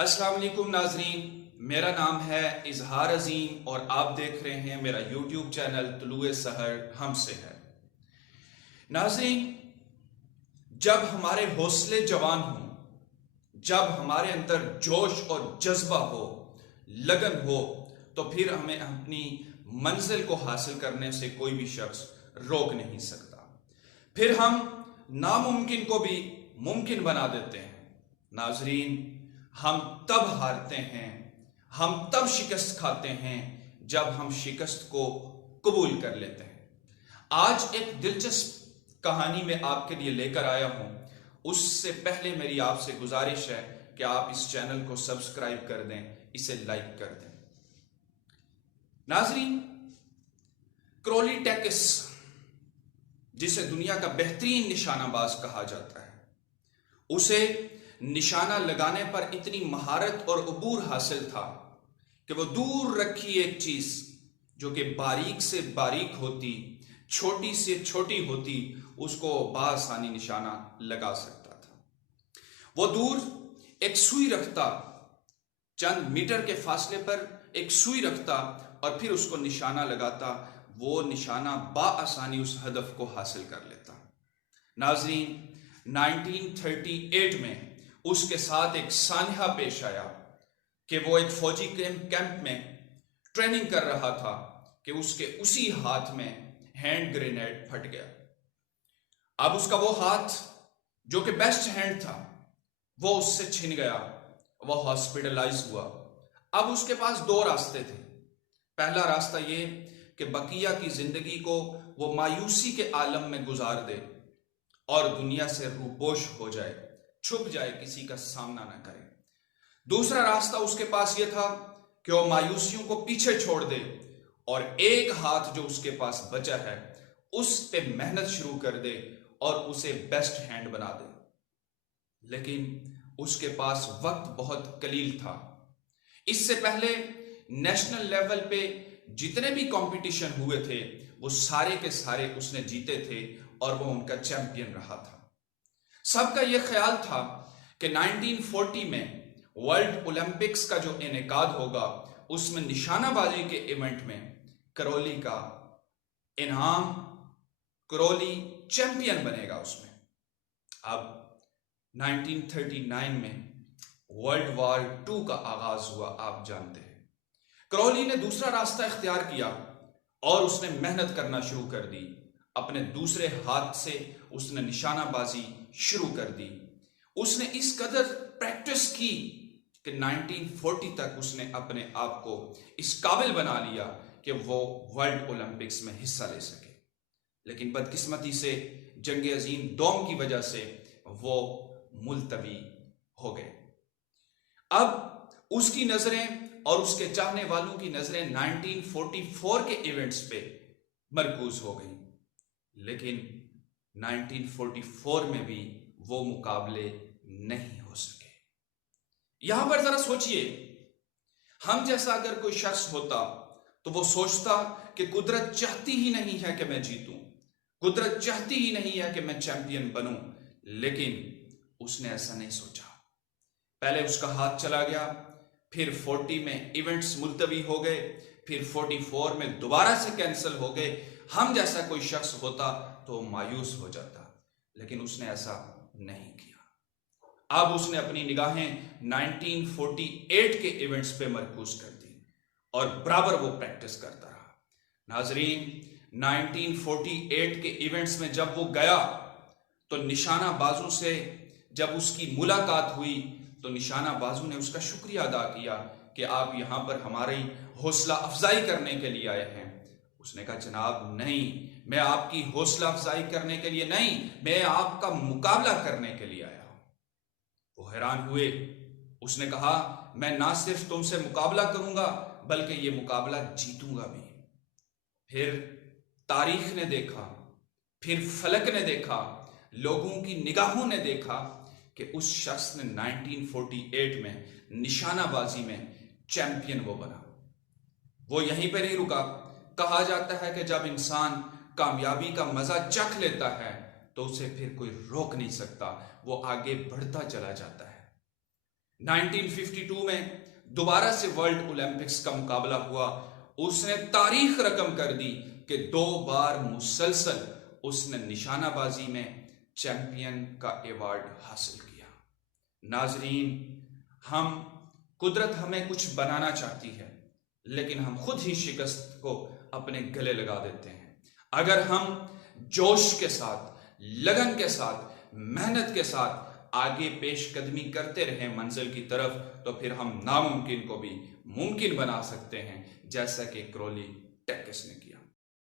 अस्सलाम वालेकुम नाजरीन, मेरा नाम है इजहार अजीम और आप देख रहे हैं मेरा यूट्यूब चैनल तुलुए सहर हमसे है। नाजरीन, जब हमारे हौसले जवान हों, जब हमारे अंदर जोश और जज्बा हो, लगन हो, तो फिर हमें अपनी मंजिल को हासिल करने से कोई भी शख्स रोक नहीं सकता। फिर हम नामुमकिन को भी मुमकिन बना देते हैं। नाजरीन, हम तब हारते हैं, हम तब शिकस्त खाते हैं जब हम शिकस्त को कबूल कर लेते हैं। आज एक दिलचस्प कहानी में आपके लिए लेकर आया हूं। उससे पहले मेरी आपसे गुजारिश है कि आप इस चैनल को सब्सक्राइब कर दें, इसे लाइक कर दें। नाजरीन, क्रोली टैकिस, जिसे दुनिया का बेहतरीन निशानाबाज कहा जाता है, उसे निशाना लगाने पर इतनी महारत और अबूर हासिल था कि वो दूर रखी एक चीज जो कि बारीक से बारीक होती, छोटी से छोटी होती, उसको बासानी निशाना लगा सकता था। वो दूर एक सुई रखता, चंद मीटर के फासले पर एक सुई रखता और फिर उसको निशाना लगाता। वो निशाना बाआसानी उस हदफ को हासिल कर लेता। नाजरीन, 1938 में उसके साथ एक सानहा पेश आया कि वो एक फौजी कैंप में ट्रेनिंग कर रहा था कि उसके उसी हाथ में हैंड ग्रेनेड फट गया। अब उसका वो हाथ जो कि बेस्ट हैंड था, वो उससे छिन गया, वो हॉस्पिटलाइज हुआ। अब उसके पास दो रास्ते थे। पहला रास्ता ये कि बकिया की जिंदगी को वो मायूसी के आलम में गुजार दे और दुनिया से रूपोश हो जाए, छुप जाए, किसी का सामना ना करे। दूसरा रास्ता उसके पास यह था कि वो मायूसियों को पीछे छोड़ दे और एक हाथ जो उसके पास बचा है उस पे मेहनत शुरू कर दे और उसे बेस्ट हैंड बना दे। लेकिन उसके पास वक्त बहुत कलील था। इससे पहले नेशनल लेवल पे जितने भी कंपटीशन हुए थे वो सारे के सारे उसने जीते थे और वो उनका चैंपियन रहा था। सबका यह ख्याल था कि 1940 में वर्ल्ड ओलंपिक्स का जो इनेकाद होगा उसमें निशानाबाजी के इवेंट में करौली का इनाम, करौली चैंपियन बनेगा उसमें। अब 1939 में वर्ल्ड वॉर 2 का आगाज हुआ, आप जानते हैं। करौली ने दूसरा रास्ता इख्तियार किया और उसने मेहनत करना शुरू कर दी। अपने दूसरे हाथ से उसने निशानाबाजी शुरू कर दी। उसने इस कदर प्रैक्टिस की कि 1940 तक उसने अपने आप को इस काबिल बना लिया कि वो वर्ल्ड ओलंपिक्स में हिस्सा ले सके। लेकिन बदकिस्मती से जंग अजीम दोम की वजह से वो मुलतवी हो गए। अब उसकी नजरें और उसके चाहने वालों की नजरें 1944 के इवेंट्स पे मरकूज हो गई। लेकिन 1944 में भी वो मुकाबले नहीं हो सके। यहां पर जरा सोचिए, हम जैसा अगर कोई शख्स होता तो वो सोचता कि कुदरत चाहती ही नहीं है कि मैं जीतूं, कुदरत चाहती ही नहीं है कि मैं चैंपियन बनूं। लेकिन उसने ऐसा नहीं सोचा। पहले उसका हाथ चला गया, फिर 40 में इवेंट्स मुलतवी हो गए, फिर 44 में दोबारा से कैंसिल हो गए। हम जैसा कोई शख्स होता तो मायूस हो जाता, लेकिन उसने ऐसा नहीं किया। अब उसने अपनी निगाहें 1948 के इवेंट्स पे मरकूज कर दी और बराबर वो प्रैक्टिस करता रहा। नाजरीन, 1948 के इवेंट्स में जब वो गया तो निशानाबाजों से जब उसकी मुलाकात हुई तो निशानाबाजों ने उसका शुक्रिया अदा किया कि आप यहां पर हमारी हौसला अफजाई करने के लिए आए हैं। उसने कहा, जनाब नहीं, मैं आपकी हौसला अफजाई करने के लिए नहीं, मैं आपका मुकाबला करने के लिए आया हूं। वो हैरान हुए। उसने कहा, मैं ना सिर्फ तुमसे मुकाबला करूंगा बल्कि ये मुकाबला जीतूंगा भी। फिर तारीख ने देखा, फिर फलक ने देखा, लोगों की निगाहों ने देखा कि उस शख्स ने 1948 में निशानाबाजी में चैंपियन वो बना। वो यहीं पर नहीं रुका। कहा जाता है कि जब इंसान कामयाबी का मजा चख लेता है तो उसे फिर कोई रोक नहीं सकता, वो आगे बढ़ता चला जाता है। 1952 میں دوبارہ سے ورلڈ اولمپکس کا مقابلہ ہوا. اس نے تاریخ رقم کر دی کہ 2 بار مسلسل اس نے نشانہ بازی میں چیمپئن کا ایوارڈ حاصل کیا. ناظرین، قدرت ہمیں کچھ بنانا چاہتی ہے لیکن ہم خود ہی شکست کو اپنے گلے لگا دیتے ہیں. اگر ہم جوش کے ساتھ، لگن کے ساتھ، محنت کے ساتھ آگے پیش قدمی کرتے رہیں منزل کی طرف، تو پھر ہم ناممکن کو بھی ممکن بنا سکتے ہیں، جیسا کہ کرولی ٹیکس نے کیا.